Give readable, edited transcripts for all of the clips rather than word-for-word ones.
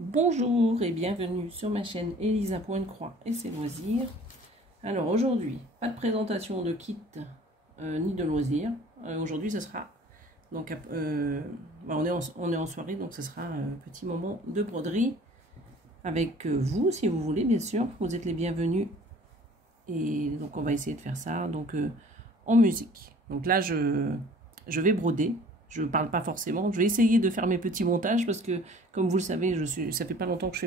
Bonjour et bienvenue sur ma chaîne Elisa Pointe-Croix et ses loisirs. Alors aujourd'hui, pas de présentation de kit ni de loisirs. Aujourd'hui, ce sera donc on est en soirée, donc ce sera un petit moment de broderie avec vous, si vous voulez, bien sûr. Vous êtes les bienvenus et donc on va essayer de faire ça donc en musique. Donc là, je vais broder. Je ne parle pas forcément. Je vais essayer de faire mes petits montages parce que, comme vous le savez, ça fait pas longtemps que je fais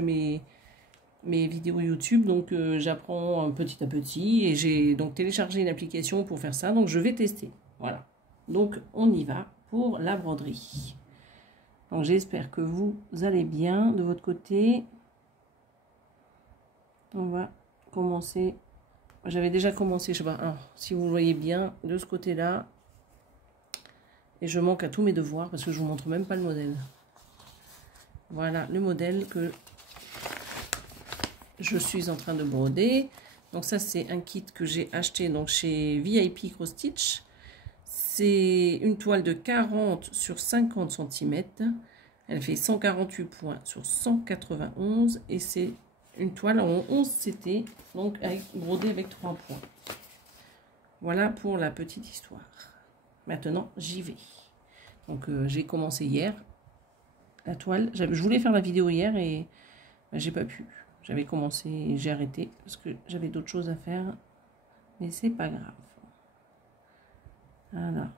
mes vidéos YouTube. Donc, j'apprends petit à petit. Et j'ai donc téléchargé une application pour faire ça. Donc, je vais tester. Voilà. Donc, on y va pour la broderie. Donc, j'espère que vous allez bien de votre côté. On va commencer. J'avais déjà commencé, je sais pas, si vous le voyez bien, de ce côté-là. Et je manque à tous mes devoirs parce que je vous montre même pas le modèle. Voilà le modèle que je suis en train de broder. Donc ça, c'est un kit que j'ai acheté donc chez VIP Cross Stitch. C'est une toile de 40 sur 50 cm. Elle fait 148 points sur 191 et c'est une toile en 11 CT, donc brodée avec 3 points. Voilà pour la petite histoire. Maintenant, j'y vais. Donc, j'ai commencé hier la toile. Je voulais faire la vidéo hier et j'ai pas pu. J'avais commencé et j'ai arrêté parce que j'avais d'autres choses à faire. Mais c'est pas grave. Voilà.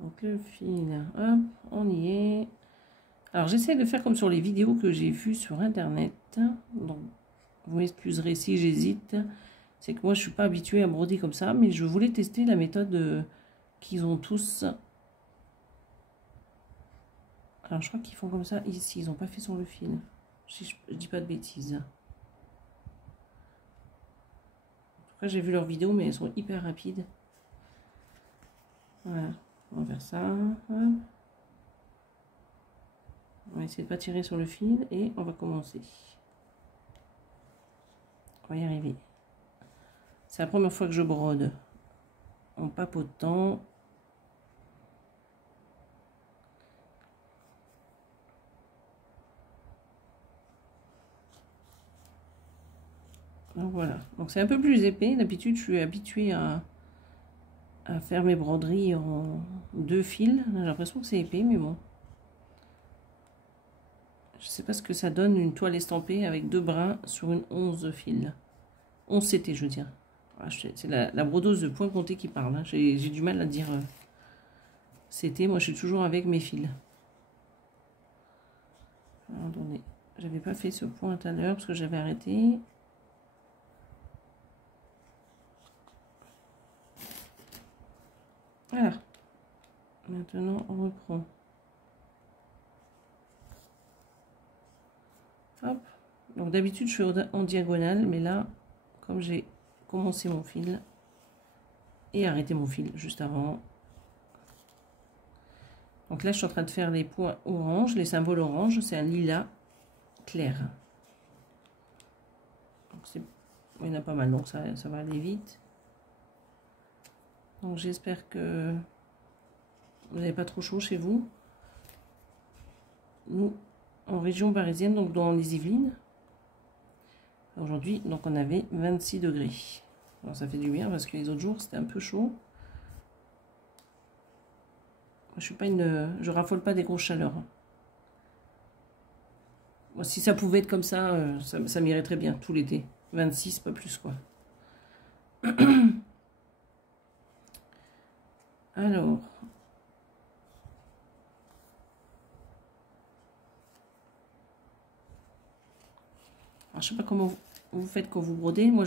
Donc, le fil, hop, on y est. Alors, j'essaie de faire comme sur les vidéos que j'ai vues sur Internet. Donc, vous m'excuserez si j'hésite. C'est que moi, je suis pas habituée à broder comme ça, mais je voulais tester la méthode qu'ils ont tous. Alors, je crois qu'ils font comme ça ici. Ils n'ont pas fait sur le fil. Si je dis pas de bêtises. En tout cas, j'ai vu leurs vidéos, mais elles sont hyper rapides. Voilà. On va faire ça. On va essayer de pas tirer sur le fil et on va commencer. On va y arriver. C'est la première fois que je brode en papotant. Donc voilà. Donc c'est un peu plus épais. D'habitude, je suis habituée à faire mes broderies en 2 fils. J'ai l'impression que c'est épais, mais bon. Je sais pas ce que ça donne une toile estampée avec 2 brins sur une 11 fils. 11 CT, je veux dire. C'est la brodeuse de point compté qui parle. Hein. J'ai du mal à dire CT. Moi, je suis toujours avec mes fils. Alors, attendez. J'avais pas fait ce point tout à l'heure parce que j'avais arrêté. Voilà. Maintenant, on reprend. Hop. Donc d'habitude, je fais en diagonale, mais là, comme j'ai commencé mon fil et arrêté mon fil juste avant. Donc là, je suis en train de faire les points orange, les symboles orange. C'est un lilas clair. Donc il y en a pas mal, donc ça va aller vite. Donc j'espère que vous n'avez pas trop chaud chez vous. Nous, en région parisienne, donc dans les Yvelines, aujourd'hui, donc on avait 26 degrés. Alors ça fait du bien parce que les autres jours, c'était un peu chaud. Je suis pas je raffole pas des grosses chaleurs. Moi, si ça pouvait être comme ça, ça m'irait très bien tout l'été. 26, pas plus quoi. Alors, je sais pas comment vous faites quand vous brodez. Moi,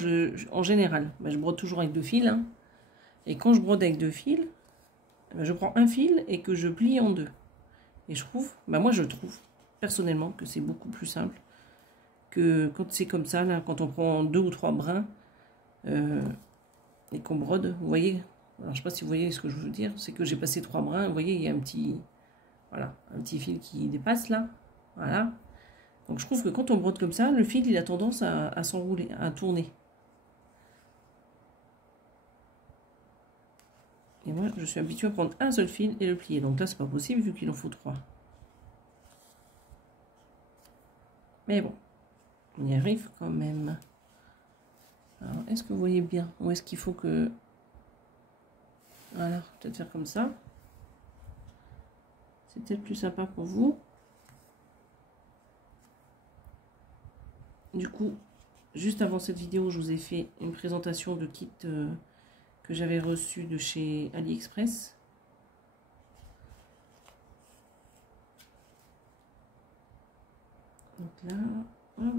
en général, je brode toujours avec 2 fils. Hein. Et quand je brode avec 2 fils, je prends un fil et que je plie en 2. Et je trouve, moi je trouve personnellement que c'est beaucoup plus simple que quand c'est comme ça, là, quand on prend 2 ou 3 brins et qu'on brode. Vous voyez, alors je sais pas si vous voyez ce que je veux dire, c'est que j'ai passé 3 brins. Vous voyez, il y a un petit, voilà, un petit fil qui dépasse là. Voilà. Donc je trouve que quand on brode comme ça, le fil il a tendance à s'enrouler, à tourner. Et moi je suis habituée à prendre un seul fil et le plier. Donc là, c'est pas possible vu qu'il en faut 3. Mais bon, on y arrive quand même. Alors, est-ce que vous voyez bien? Ou est-ce qu'il faut que... Voilà, peut-être faire comme ça. C'est peut-être plus sympa pour vous. Du coup, juste avant cette vidéo, je vous ai fait une présentation de kit que j'avais reçu de chez AliExpress. Donc là, hop.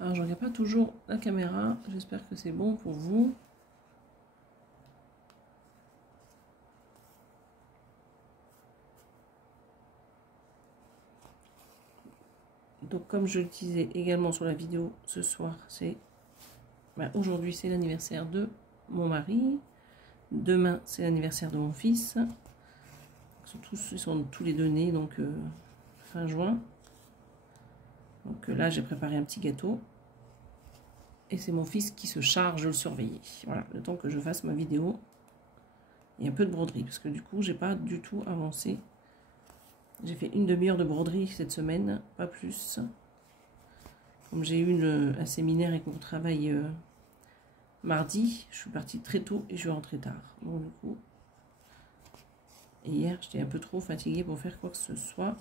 Alors, je regarde pas toujours la caméra. J'espère que c'est bon pour vous. Donc, comme je le disais également sur la vidéo, ce soir, c'est... aujourd'hui, c'est l'anniversaire de mon mari. Demain, c'est l'anniversaire de mon fils. Ils sont tous les deux nés, donc fin juin. Donc là, j'ai préparé un petit gâteau. Et c'est mon fils qui se charge de le surveiller. Voilà, le temps que je fasse ma vidéo. Et un peu de broderie, parce que du coup, j'ai pas du tout avancé. J'ai fait une demi-heure de broderie cette semaine, pas plus. Comme j'ai eu un séminaire avec mon travail mardi, je suis partie très tôt et je suis rentrée tard. Donc du coup, et hier, j'étais un peu trop fatiguée pour faire quoi que ce soit.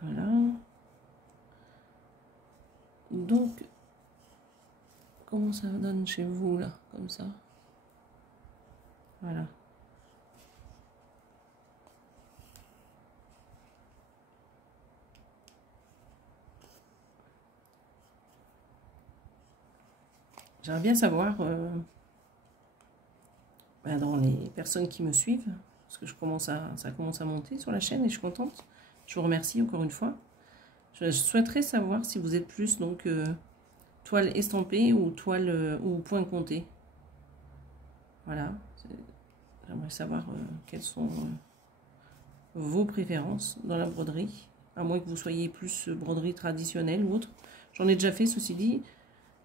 Voilà. Donc, comment ça donne chez vous, là, comme ça? Voilà. J'aimerais bien savoir, dans les personnes qui me suivent, parce que ça commence à monter sur la chaîne et je suis contente. Je vous remercie encore une fois. Je souhaiterais savoir si vous êtes plus donc toile estampée ou toile ou point compté. Voilà. J'aimerais savoir quelles sont vos préférences dans la broderie, à moins que vous soyez plus broderie traditionnelle ou autre. J'en ai déjà fait, ceci dit.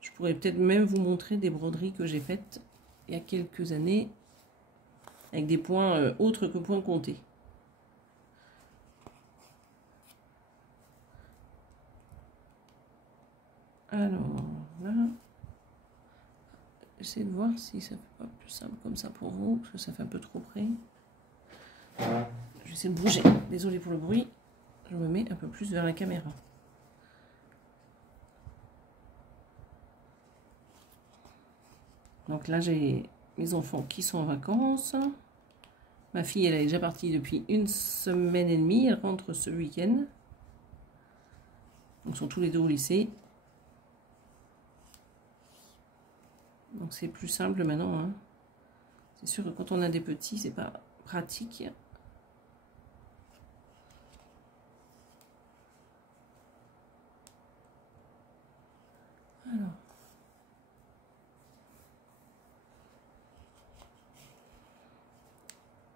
Je pourrais peut-être même vous montrer des broderies que j'ai faites il y a quelques années avec des points autres que points comptés. Alors, là, j'essaie de voir si ça fait pas plus simple comme ça pour vous, parce que ça fait un peu trop près. Je vais essayer de bouger. Désolée pour le bruit. Je me mets un peu plus vers la caméra. Donc là, j'ai mes enfants qui sont en vacances. Ma fille, elle est déjà partie depuis 1 semaine et demie. Elle rentre ce week-end. Donc, ils sont tous les deux au lycée. Donc, c'est plus simple maintenant. Hein. C'est sûr que quand on a des petits, c'est pas pratique. Alors.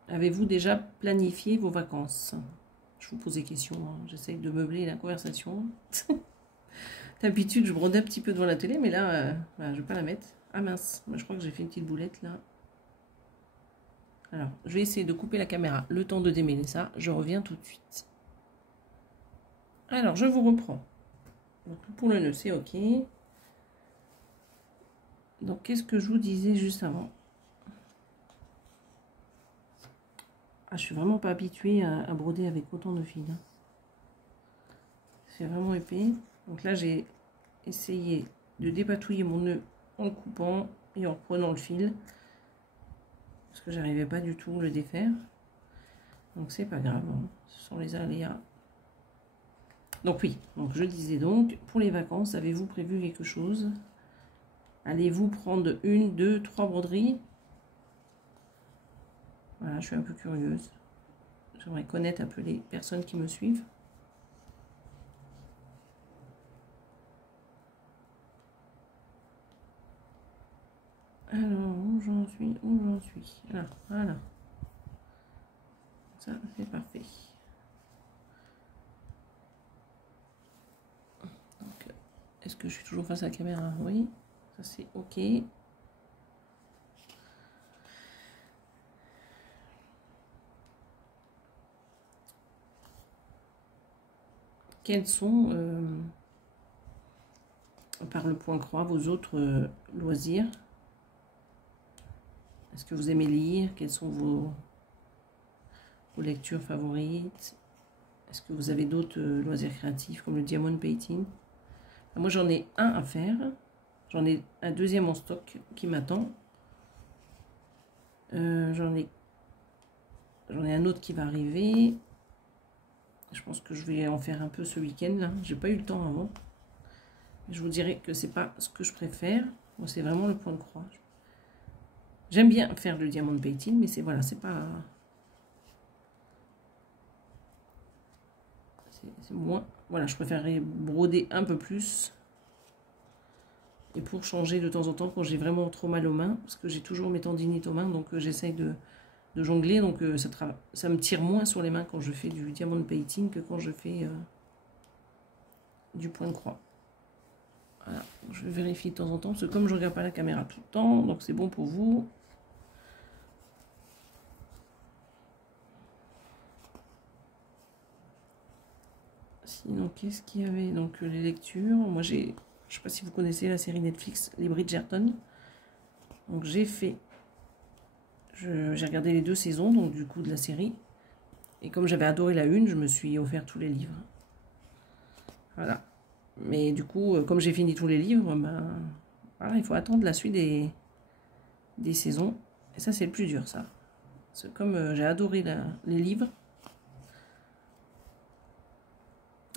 Avez-vous déjà planifié vos vacances? Je vous pose des questions, hein. J'essaye de meubler la conversation. D'habitude, je brodais un petit peu devant la télé, mais là, je vais pas la mettre. Ah mince, moi, je crois que j'ai fait une petite boulette là. Alors, je vais essayer de couper la caméra, le temps de démêler ça. Je reviens tout de suite. Alors, je vous reprends. Donc, pour le nœud, c'est OK. Donc, qu'est-ce que je vous disais juste avant? Ah, je suis vraiment pas habituée à broder avec autant de fil. Hein. C'est vraiment épais. Donc là, j'ai essayé de dépatouiller mon nœud en coupant et en prenant le fil. Parce que j'arrivais pas du tout à le défaire. Donc c'est pas grave. Hein. Ce sont les aléas. Donc oui, donc je disais donc, pour les vacances, avez-vous prévu quelque chose? Allez-vous prendre 1, 2, 3 broderies? Voilà, je suis un peu curieuse. J'aimerais connaître un peu les personnes qui me suivent. Alors, où j'en suis? Là, voilà. Ça, c'est parfait. Est-ce que je suis toujours face à la caméra? Oui, ça c'est ok. Quels sont, par le point croix, vos autres loisirs? Est-ce que vous aimez lire? Quelles sont vos lectures favorites? Est-ce que vous avez d'autres loisirs créatifs comme le diamond painting? Moi j'en ai un à faire. J'en ai un deuxième en stock qui m'attend. J'en ai un autre qui va arriver. Je pense que je vais en faire un peu ce week-end là. J'ai pas eu le temps avant. Je vous dirais que c'est pas ce que je préfère. Moi c'est vraiment le point de croix. J'aime bien faire le diamond painting, mais c'est voilà, c'est pas. C'est moins. Voilà, je préférerais broder un peu plus. Et pour changer de temps en temps quand j'ai vraiment trop mal aux mains, parce que j'ai toujours mes tendinites aux mains, donc j'essaye de jongler, donc ça me tire moins sur les mains quand je fais du diamond painting que quand je fais du point de croix. Voilà, je vérifie de temps en temps, parce que comme je ne regarde pas la caméra tout le temps, donc c'est bon pour vous. Sinon, qu'est-ce qu'il y avait? Donc les lectures, moi je ne sais pas si vous connaissez la série Netflix, les Bridgerton. Donc j'ai regardé les 2 saisons, donc du coup de la série. Et comme j'avais adoré la une, je me suis offert tous les livres. Voilà. Mais du coup, comme j'ai fini tous les livres, ben, voilà, il faut attendre la suite des saisons. Et ça, c'est le plus dur, ça. Parce que comme j'ai adoré les livres.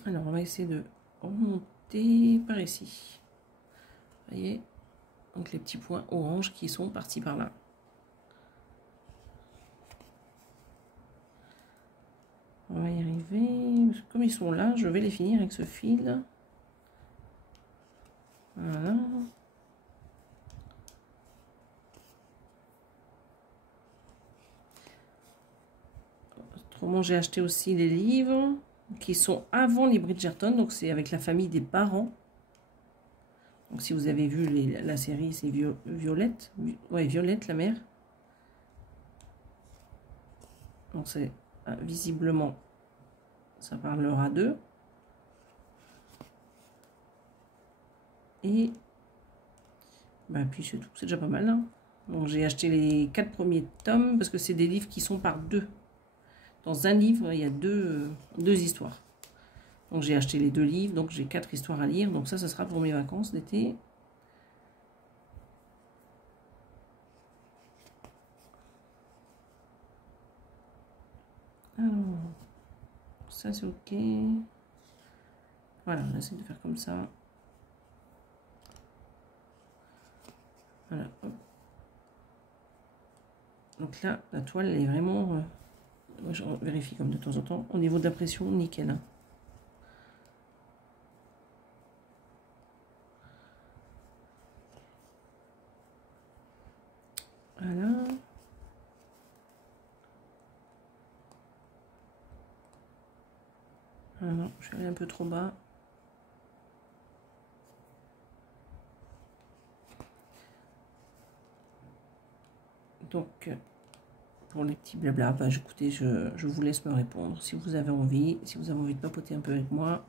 Alors, on va essayer de remonter par ici. Vous voyez? Donc, les petits points orange qui sont partis par là. On va y arriver. Comme ils sont là, je vais les finir avec ce fil. Voilà. Autrement, j'ai acheté aussi les livres qui sont avant les Bridgerton. Donc, c'est avec la famille des parents. Donc, si vous avez vu la série, c'est Violette. Ouais, Violette, la mère. Donc, c'est visiblement, ça parlera d'eux. Et bah, puis c'est tout, c'est déjà pas mal. Hein. Donc j'ai acheté les 4 premiers tomes parce que c'est des livres qui sont par 2. Dans un livre, il y a deux histoires. Donc j'ai acheté les 2 livres, donc j'ai 4 histoires à lire. Donc ça sera pour mes vacances d'été. Alors, ça c'est ok. Voilà, on essaie de faire comme ça. Voilà, hop. Donc là, la toile, elle est vraiment... je vérifie comme de temps en temps. Au niveau d'impression, nickel. Hein. Voilà. Ah non, je suis allée un peu trop bas. Donc, pour les petits blabla, bah, écoutez, je vous laisse me répondre si vous avez envie de papoter un peu avec moi.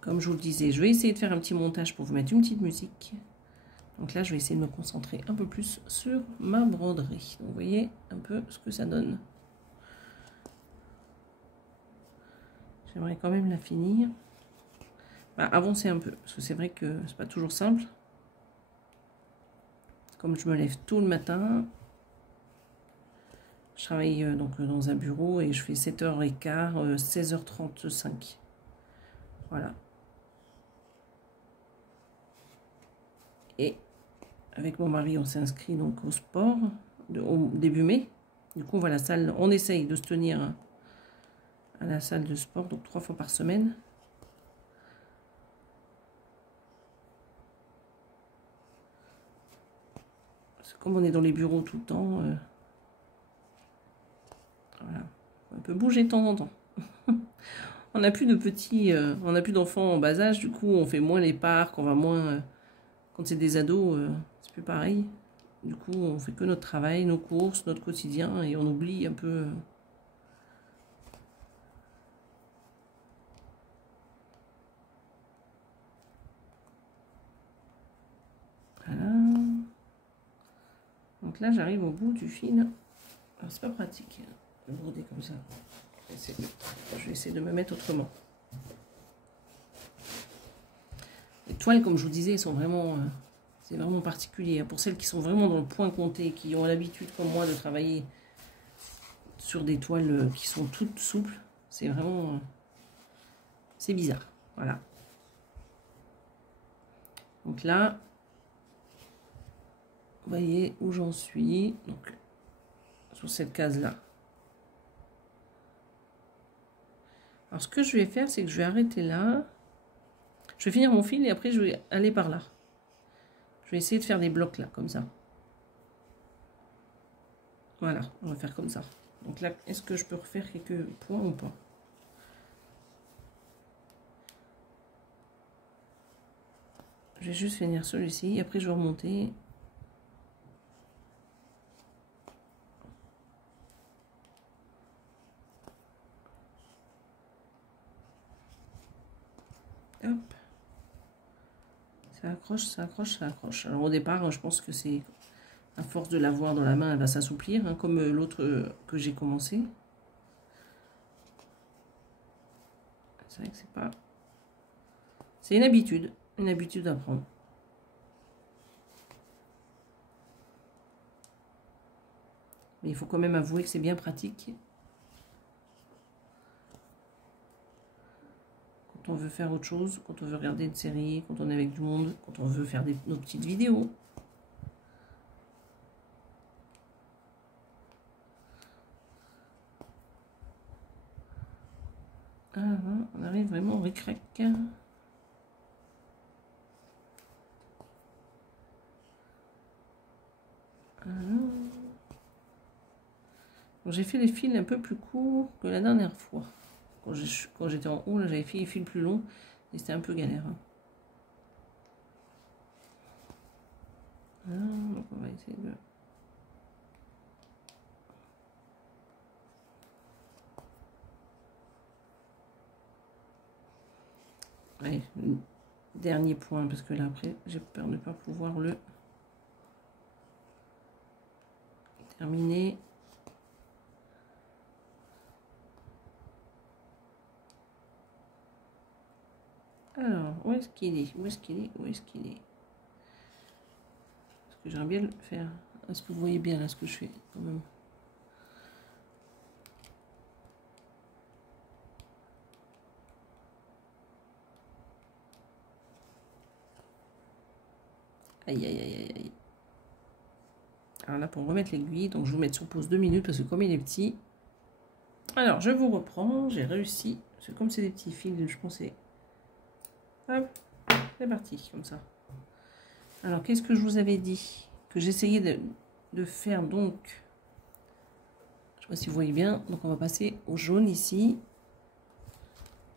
Comme je vous le disais, je vais essayer de faire un petit montage pour vous mettre une petite musique. Donc là, je vais essayer de me concentrer un peu plus sur ma broderie. Donc, vous voyez un peu ce que ça donne. J'aimerais quand même la finir. Bah, avancer un peu, parce que c'est vrai que c'est pas toujours simple. Comme je me lève tôt le matin, je travaille donc dans un bureau et je fais 7h15, 16h35. Voilà. Et avec mon mari, on s'est inscrit donc au sport au début mai. Du coup, on va à la salle, on essaye de se tenir à la salle de sport, donc 3 fois par semaine. comme on est dans les bureaux tout le temps, voilà. On peut bouger de temps en temps. On n'a plus de petits, on n'a plus d'enfants en bas âge, du coup on fait moins les parcs, on va moins, quand c'est des ados, c'est plus pareil. Du coup on fait que notre travail, nos courses, notre quotidien, et on oublie un peu. Voilà. Donc là j'arrive au bout du fil. Alors c'est pas pratique de broder comme ça. Je vais essayer de me mettre autrement. Les toiles, comme je vous disais, sont vraiment, c'est vraiment particulier. Pour celles qui sont vraiment dans le point compté, qui ont l'habitude comme moi de travailler sur des toiles qui sont toutes souples, c'est vraiment, c'est bizarre. Voilà. Donc là, vous voyez où j'en suis. Donc sur cette case là. Alors ce que je vais faire, c'est que je vais arrêter là. Je vais finir mon fil et après je vais aller par là. Je vais essayer de faire des blocs là, comme ça. Voilà, on va faire comme ça. Donc là, est-ce que je peux refaire quelques points ou pas? Je vais juste finir celui-ci, après je vais remonter. Hop. Ça accroche, ça accroche, ça accroche. Alors au départ, je pense que c'est à force de l'avoir dans la main, elle va s'assouplir, hein, comme l'autre que j'ai commencé. C'est vrai que c'est pas... C'est une habitude à prendre. Mais il faut quand même avouer que c'est bien pratique. Quand on veut faire autre chose, quand on veut regarder une série, quand on est avec du monde, quand on veut faire nos petites vidéos. Ah, on arrive vraiment au ric-rac. J'ai fait les fils un peu plus courts que la dernière fois. Quand j'étais en haut, j'avais fait les fils plus longs et c'était un peu galère. Voilà, donc on va essayer de... Allez, dernier point, parce que là après, j'ai peur de ne pas pouvoir le terminer. Alors, où est-ce qu'il est? Où est-ce qu'il est? Où est-ce qu'il est? Parce que j'aimerais bien le faire. Est-ce que vous voyez bien là ce que je fais quand même? Aïe, aïe, aïe, aïe, aïe. Alors là, pour remettre l'aiguille, donc je vais vous mettre sur pause 2 minutes parce que comme il est petit. Alors, je vous reprends, j'ai réussi. Parce que comme c'est des petits fils, je pensais... Hop, c'est parti, comme ça. Alors, qu'est-ce que je vous avais dit? Que j'essayais de faire donc... Je ne sais pas si vous voyez bien. Donc, on va passer au jaune ici.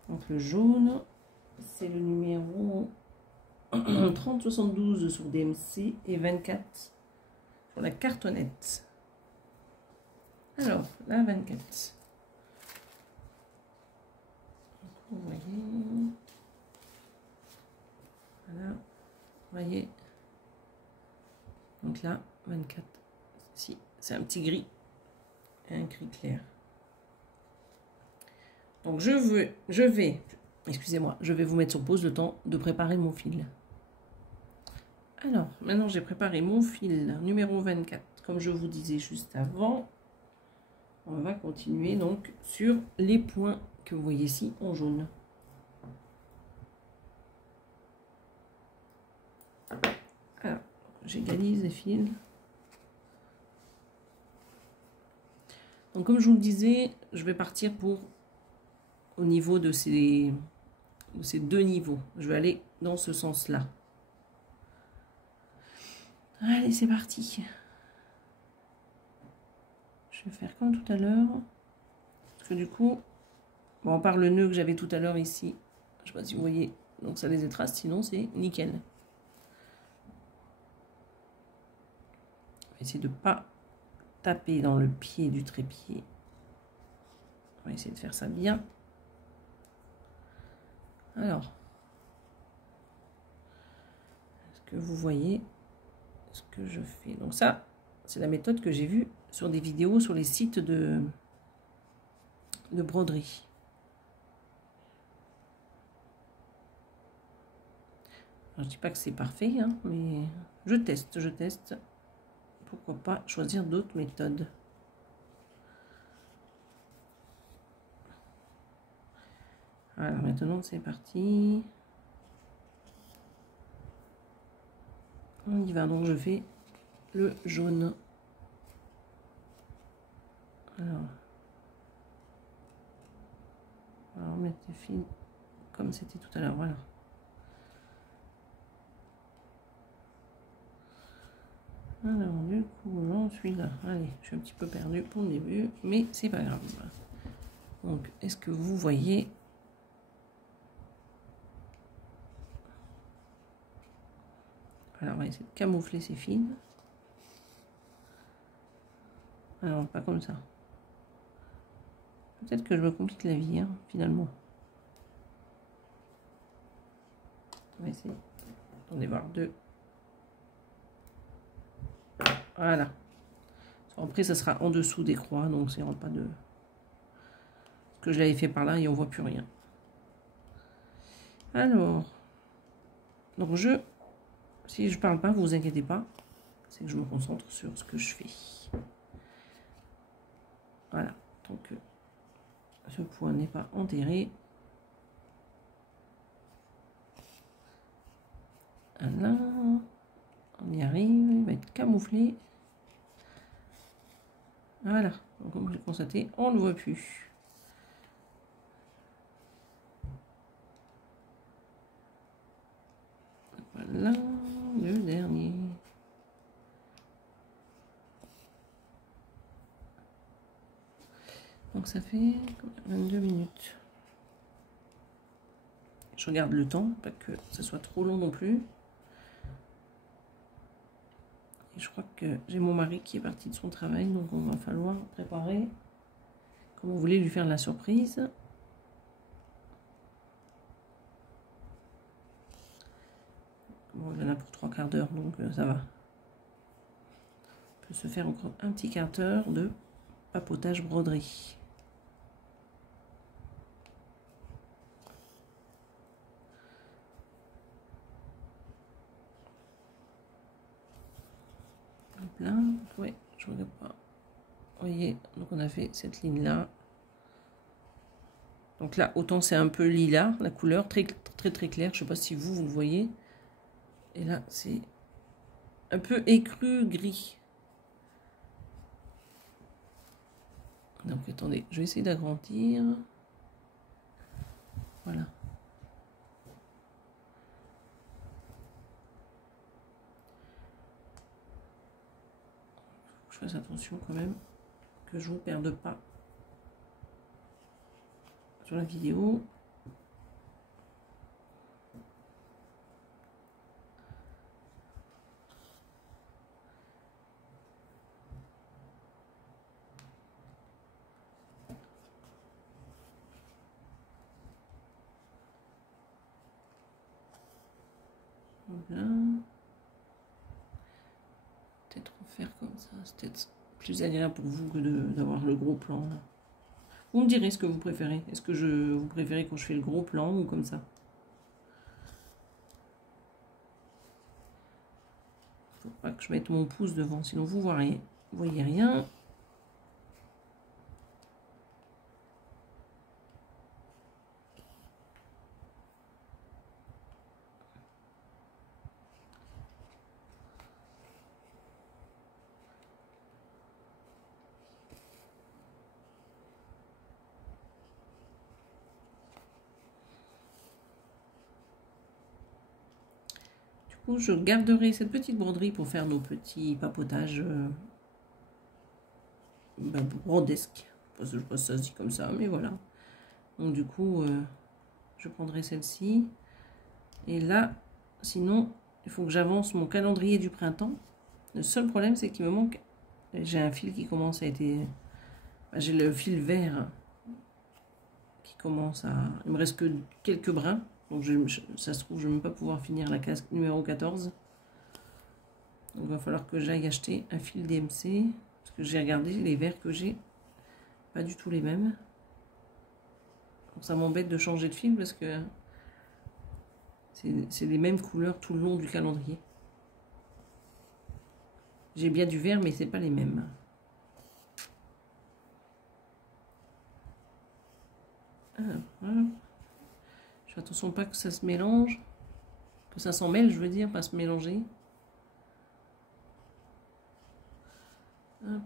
Donc, le jaune, c'est le numéro 3072 sur DMC et 24 sur la cartonnette. Alors, là, 24. Vous voyez... Voilà, vous voyez. Donc là, 24. Si, c'est un petit gris. Et un gris clair. Donc je vais, excusez-moi, je vais vous mettre sur pause le temps de préparer mon fil. Alors, maintenant j'ai préparé mon fil numéro 24. Comme je vous disais juste avant, on va continuer donc sur les points que vous voyez ici en jaune. Alors, j'égalise les fils. Donc comme je vous le disais, je vais partir pour au niveau de ces 2 niveaux. Je vais aller dans ce sens-là. Allez, c'est parti. Je vais faire comme tout à l'heure. Parce que du coup, bon, à part le nœud que j'avais tout à l'heure ici, je sais pas si vous voyez, donc ça les étrace, sinon c'est nickel. On va essayer de ne pas taper dans le pied du trépied. On va essayer de faire ça bien. Alors, est-ce que vous voyez ce que je fais? Donc ça, c'est la méthode que j'ai vue sur des vidéos sur les sites de broderie. Alors, je dis pas que c'est parfait, hein, mais je teste. Pourquoi pas choisir d'autres méthodes? Alors maintenant c'est parti. On y va, donc je fais le jaune. Alors, on va remettre les fils comme c'était tout à l'heure, voilà. Alors du coup j'en suis là. Allez, je suis un petit peu perdue pour le début, mais c'est pas grave. Donc est-ce que vous voyez? Alors on va essayer de camoufler ces fils. Alors pas comme ça. Peut-être que je me complique la vie, hein, finalement. On va essayer. Attendez voir deux. Voilà. Après, ça sera en dessous des croix, donc c'est pas de... Parce que je l'avais fait par là et on voit plus rien. Alors, donc si je parle pas, vous inquiétez pas, c'est que je me concentre sur ce que je fais. Voilà, donc ce point n'est pas enterré. Voilà, on y arrive, il va être camouflé. Voilà, donc comme je l'ai constaté, on ne le voit plus. Voilà, le dernier. Donc ça fait 22 minutes. Je regarde le temps, pas que ça soit trop long non plus. Et je crois que j'ai mon mari qui est parti de son travail, donc on va falloir préparer. Comme on voulait lui faire la surprise. Bon, il y en a pour 3 quarts d'heure, donc ça va. On peut se faire encore un petit quart d'heure de papotage broderie. Hop là, ouais, je regarde pas. Vous voyez, donc on a fait cette ligne là. Donc là, autant c'est un peu lilas, la couleur, très claire. Je sais pas si vous le voyez. Et là, c'est un peu écru gris. Donc attendez, je vais essayer d'agrandir. Voilà. Faut que je fasse attention quand même que je ne vous perde pas sur la vidéo. Voilà. Peut-être refaire comme ça, c'est peut-être plus agréable pour vous que d'avoir le gros plan là. Vous me direz ce que vous préférez. Est-ce que vous préférez quand je fais le gros plan ou comme ça? Faut pas que je mette mon pouce devant, sinon vous voyez rien. Je garderai cette petite broderie pour faire nos petits papotages brandesque. Je sais pas si ça se dit comme ça, mais voilà. Donc du coup, je prendrai celle-ci. Et là, sinon, il faut que j'avance mon calendrier du printemps. Le seul problème, c'est qu'il me manque... J'ai un fil qui commence à être... J'ai le fil vert qui commence à... Il me reste que quelques brins. Donc ça se trouve, je ne vais même pas pouvoir finir la case numéro 14. Donc il va falloir que j'aille acheter un fil DMC. Parce que j'ai regardé les verts que j'ai. Pas du tout les mêmes. Donc ça m'embête de changer de fil parce que c'est les mêmes couleurs tout le long du calendrier. J'ai bien du vert, mais c'est pas les mêmes. Voilà. Je fais attention pas que ça se mélange. Que ça s'en mêle, je veux dire, pas se mélanger. Hop.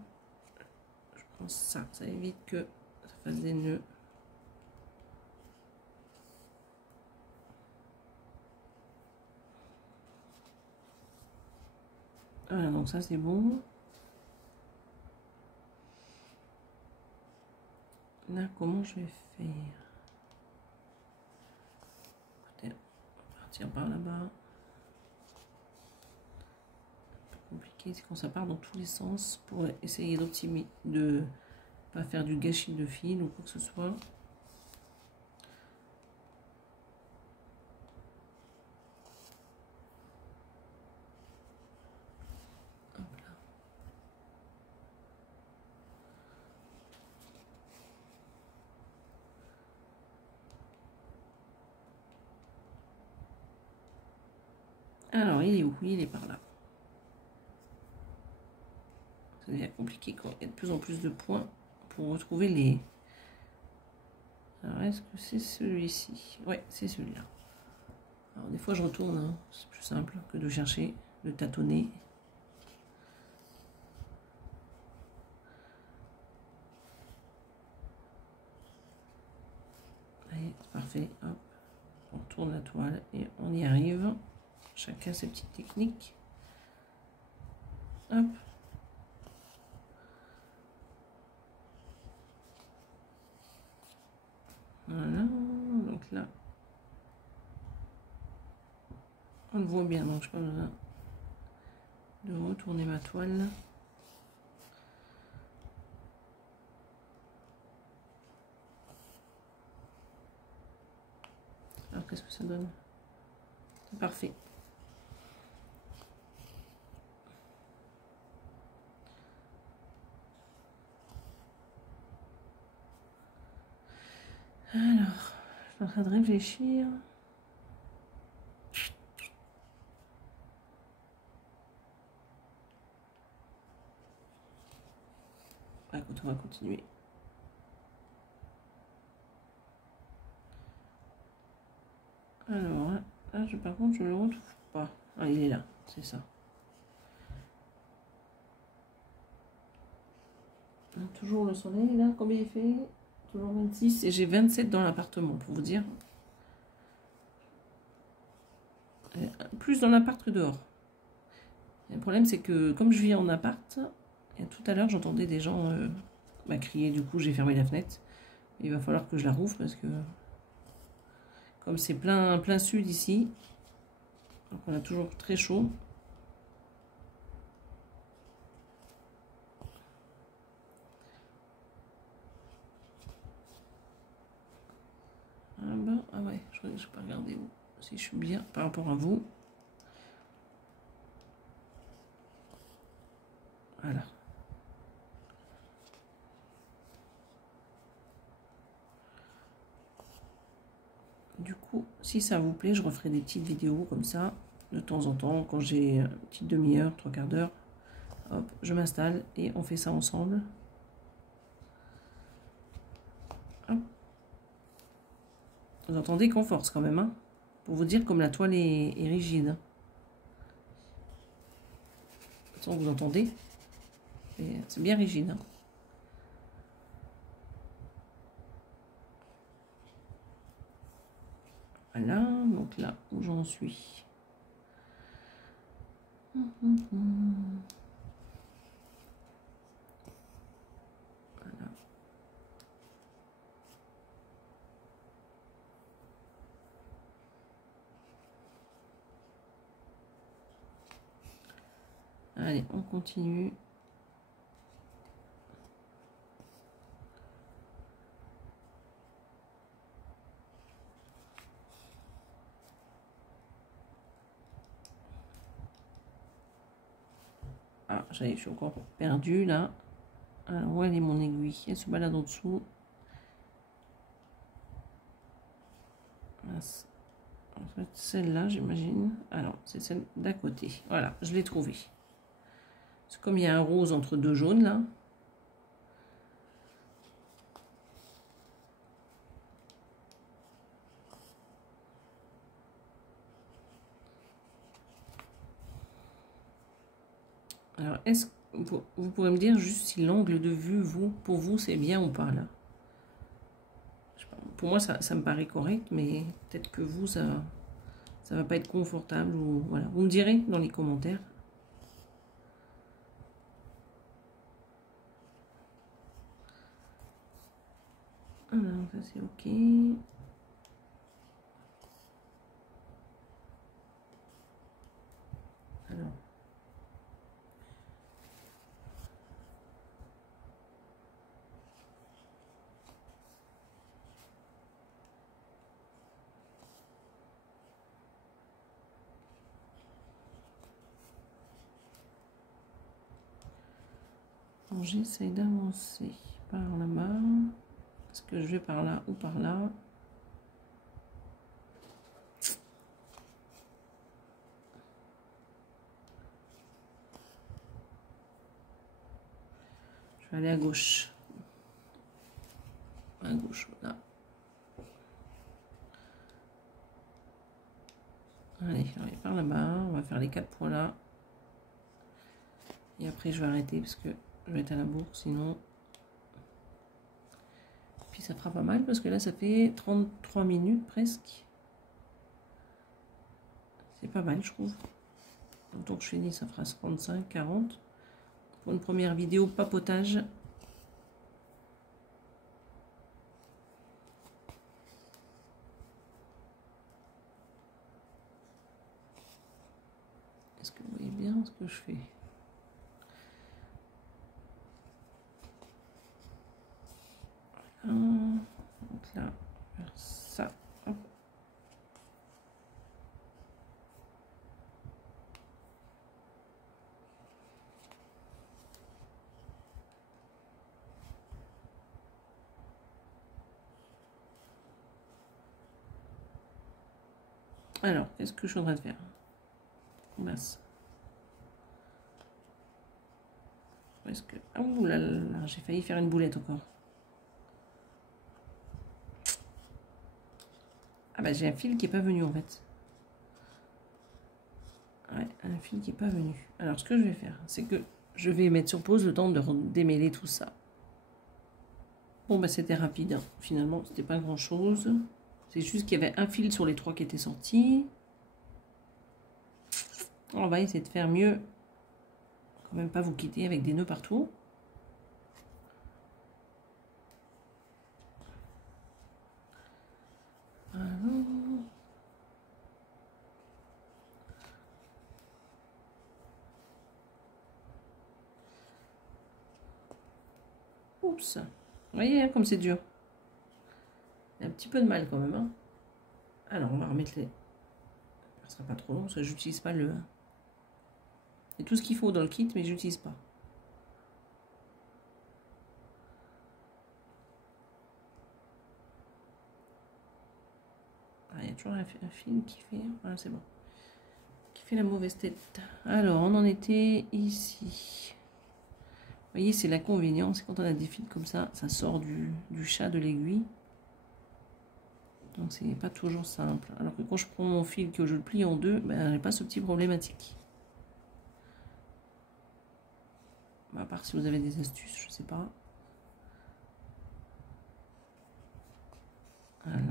Je prends ça, ça évite que ça fasse des nœuds. Voilà, donc ça c'est bon. Là, comment je vais faire? Peut-être partir par là-bas. Compliqué, c'est quand ça part dans tous les sens pour essayer d'optimiser, de pas faire du gâchis de fil ou quoi que ce soit. Hop là. Alors, il est où? Il est par là. Ça devient compliqué quand il y a de plus en plus de points pour retrouver les... Alors, est-ce que c'est celui-ci? Ouais, c'est celui-là. Alors, des fois, je retourne, hein. C'est plus simple que de chercher, de tâtonner. Allez, c'est parfait. Hop. On tourne la toile et on y arrive. Chacun ses petites techniques. Hop. Voilà, donc là, on le voit bien, donc je n'ai pas besoin de retourner ma toile. Alors qu'est-ce que ça donne? C'est parfait. Alors, je suis en train de réfléchir. Écoute, on va continuer. Alors, là, par contre, je ne le retrouve pas. Ah, il est là, c'est ça. Toujours le soleil, là, combien il fait? Toujours 26, et j'ai 27 dans l'appartement, pour vous dire. Plus dans l'appart que dehors. Le problème, c'est que comme je vis en appart, et tout à l'heure, j'entendais des gens crier. Du coup, j'ai fermé la fenêtre. Il va falloir que je la rouvre parce que comme c'est plein sud ici, donc on a toujours très chaud. Ah ouais, je crois que je peux regarder où, si je suis bien par rapport à vous. Voilà. Du coup, si ça vous plaît, je referai des petites vidéos comme ça, de temps en temps, quand j'ai une petite demi-heure, 3/4 d'heure. Hop, je m'installe et on fait ça ensemble. Hop. Vous entendez qu'on force quand même, hein, pour vous dire comme la toile est rigide. De toute façon, vous entendez, c'est bien rigide. Hein. Voilà, donc là où j'en suis. Allez, on continue. Ah, je suis encore perdue là. Alors, où elle est mon aiguille? Elle se balade en dessous. En fait, celle-là, j'imagine. Alors, c'est celle d'à côté. Voilà, je l'ai trouvée. C'est comme il y a un rose entre deux jaunes là. Alors, est-ce que vous pourrez me dire juste si l'angle de vue, pour vous, c'est bien ou pas là? Je sais pas, pour moi, ça me paraît correct, mais peut-être que vous, ça va pas être confortable. Ou, voilà. Vous me direz dans les commentaires. Alors, ça c'est ok. Alors. J'essaye d'avancer par là-bas. Est-ce que je vais par là ou par là? Je vais aller à gauche. À gauche, voilà. Allez, par là-bas. On va faire les 4 points là. Et après, je vais arrêter parce que je vais être à la bourre sinon. Puis ça fera pas mal parce que là, ça fait 33 minutes presque. C'est pas mal, je trouve. Donc je finis, ça fera 35, 40. Pour une première vidéo papotage. Est-ce que vous voyez bien ce que je fais? Donc là, faire ça. Hop. Alors, qu'est-ce que je suis en train de faire? Mince. Est-ce que... Oh là là, j'ai failli faire une boulette encore. Ah bah j'ai un fil qui n'est pas venu en fait. Ouais, un fil qui n'est pas venu. Alors ce que je vais faire, c'est que je vais mettre sur pause le temps de démêler tout ça. Bon bah c'était rapide, hein. Finalement c'était pas grand chose. C'est juste qu'il y avait un fil sur les 3 qui étaient sortis. On va essayer de faire mieux. Quand même pas vous quitter avec des nœuds partout. Voilà. Oups. Vous voyez hein, comme c'est dur. Il y a un petit peu de mal quand même. Hein. Alors on va remettre les... Ça sera pas trop long parce que j'utilise pas le... Il y a tout ce qu'il faut dans le kit mais j'utilise pas. Ah, il y a toujours un fil qui fait... Voilà c'est bon. Qui fait la mauvaise tête. Alors on en était ici. Vous voyez, c'est l'inconvénient, c'est quand on a des fils comme ça sort du chat de l'aiguille. Donc c'est pas toujours simple. Alors que quand je prends mon fil que je le plie en deux, ben j'ai pas ce petit problématique. À part si vous avez des astuces, je sais pas. Voilà.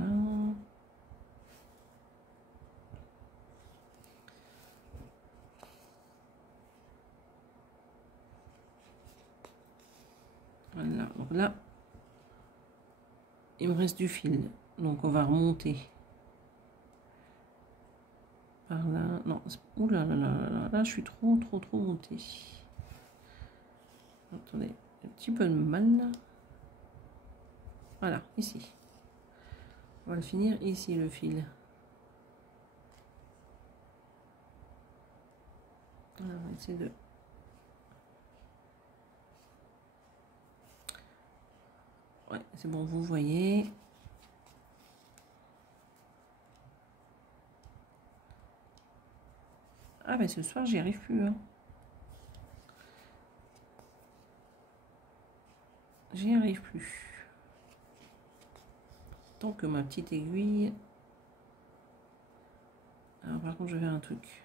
Voilà, donc là, il me reste du fil. Donc on va remonter par là. Non, ouh là là là là là, je suis trop montée. Attendez, un petit peu de mal là. Voilà, ici. On va le finir ici, le fil. Voilà, on va essayer de... Ouais, c'est bon, vous voyez. Ah, mais ce soir, j'y arrive plus. Hein. J'y arrive plus. Tant que ma petite aiguille... Alors, par contre, je vais faire un truc.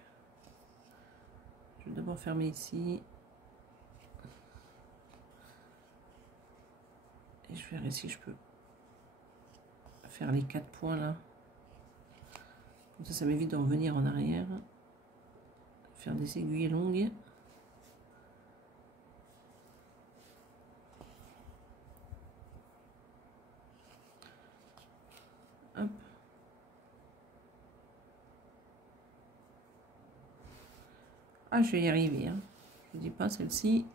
Je vais d'abord fermer ici. Et je verrai si je peux faire les 4 points là. Comme ça m'évite de revenir en arrière. Faire des aiguilles longues. Hop. Ah, je vais y arriver. Hein. Je ne dis pas celle-ci.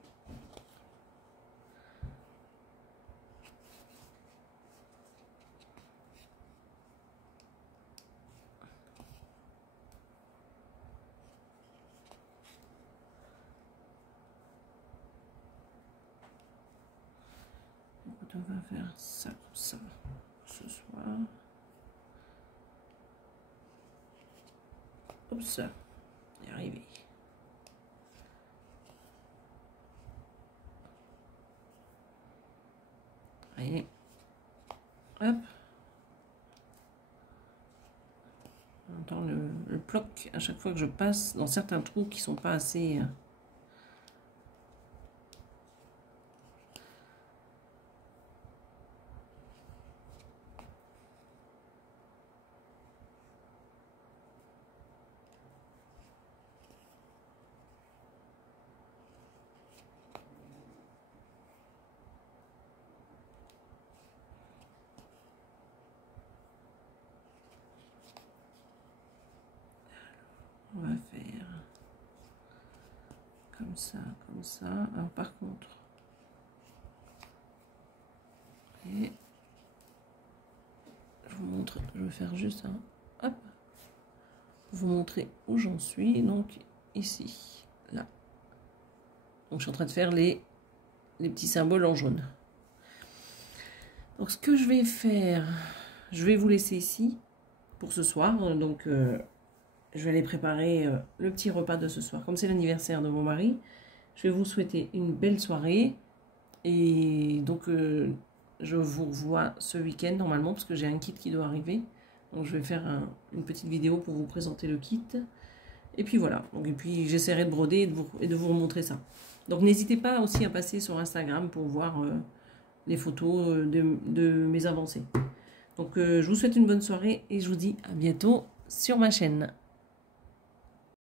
On va faire ça comme ça ce soir. Hop, ça. Y arriver. Allez. Hop. On entend le ploc à chaque fois que je passe dans certains trous qui sont pas assez... On va faire comme ça, comme ça. Alors par contre, et je vous montre, je vais faire juste un, hop, pour vous montrer où j'en suis. Donc ici, là. Donc je suis en train de faire les petits symboles en jaune. Donc ce que je vais faire, je vais vous laisser ici pour ce soir. Donc je vais aller préparer le petit repas de ce soir. Comme c'est l'anniversaire de mon mari, je vais vous souhaiter une belle soirée. Et donc, je vous revois ce week-end normalement, parce que j'ai un kit qui doit arriver. Donc, je vais faire une petite vidéo pour vous présenter le kit. Et puis voilà. Donc, et puis, j'essaierai de broder et de vous remontrer ça. Donc, n'hésitez pas aussi à passer sur Instagram pour voir les photos de mes avancées. Donc, je vous souhaite une bonne soirée et je vous dis à bientôt sur ma chaîne.